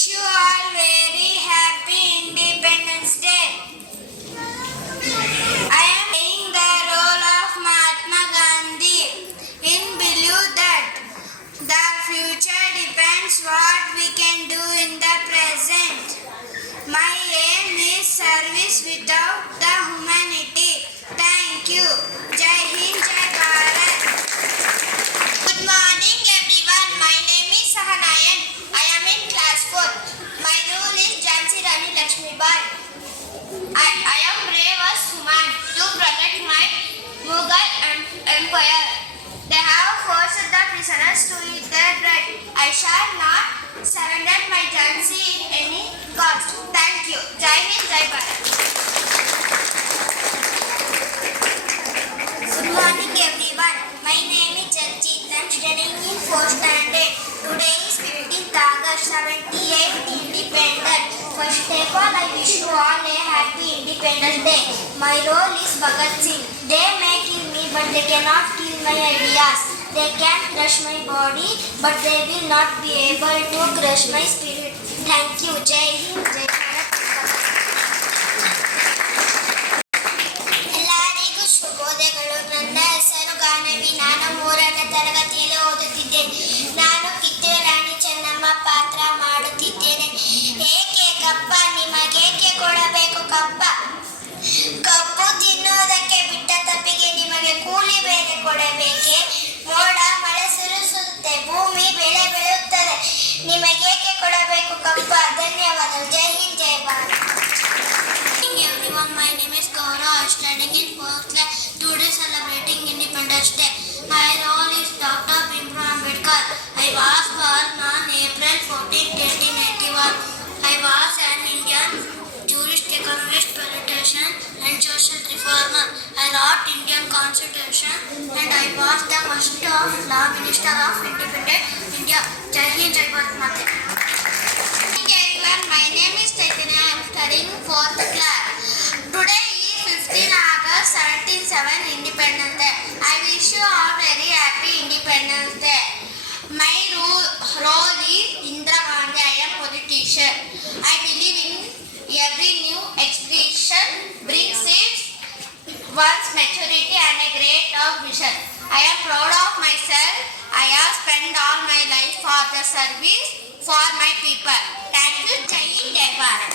wish you all very happy Independence Day. I am playing the role of Mahatma Gandhi in believe that the future depends what we can do in the present. My aim is service without the humanity. Thank you. Jai Hind, Jai Bharat. Good morning everyone. My name is Sahanayan. I am in class 4th. My role is Jhansi Rani Lakshmibai. I am brave as Human to protect my Mughal empire. They have forced the prisoners to eat their bread. I shall not surrender my Jhansi in any cost. Thank you. Jai Hind, Jai Bharat. Good morning everyone. My name is Janjit. I am studying in 4th standard. Today is 15th August 78 Independence. First of all, I wish you all a happy Independence Day. My role is Bhagat Singh. They may kill me, but they cannot kill my ideas. They can crush my body, but they will not be able to crush my spirit. Thank you. Jai Hind, Jai Bharat. ಎಲ್ಲರಿಗೂ ಶುಭೋದಯಗಳು. ನನ್ನ ಹೆಸರು ಗಾನವಿ. ನಾನು 3ನೇ ತರಗತಿಯಲ್ಲಿ ಓದುತ್ತಿದ್ದೇನೆ. ನಾನು ಕಿತ್ತೂರು ರಾಣಿ ಚೆನ್ನಮ್ಮ ಪಾತ್ರ ಮಾಡುತ್ತಿದ್ದೇನೆ. ಏಕೆ ಕಪ್ಪ ನಿಮಗೇಕೆ ಕೊಡಬೇಕು ಕಪ್ಪ? ಕಪ್ಪು ತಿನ್ನುವುದಕ್ಕೆ ಬಿಟ್ಟ ತಪ್ಪಿಗೆ ನಿಮಗೆ ಕೂಲಿ ಬೇರೆ ಕೊಡಬೇಕೆ? ಮೋಡ ಮಳೆ ಸುರಿಸುತ್ತೆ, ಭೂಮಿ ಬೆಳೆ ಬೆಳೆಯುತ್ತದೆ, ನಿಮಗೇಕೆ ಕೊಡಬೇಕು ಕಪ್ಪ? ಧನ್ಯವಾದಗಳು. ಜೈ ಹಿಂದ್, ಜೈ Bharat. Everyone, my name is Gaurav. I am studying in 4th class. Today celebrating Independence Day. My role is Dr. Bhimrao Ambedkar. I was born on April 14, 1881. I was an Indian jurist, economist, politician and social reformer. I wrote Indian Constitution and I was the first of law minister of independent India. Jai Hind, Jai Bharat Mate. Everyone, my name is Chaitanya. I am studying 4th class. Today is 15 August 1707 Independence Day. I wish you all very happy Independence Day. My role is Indira Gandhi. I am politician. I believe in every new expedition brings its one's maturity and a great of vision. I am proud of myself. I have spent all my life for the service for my people. Thank you. Jai Hind, Jai Bharat.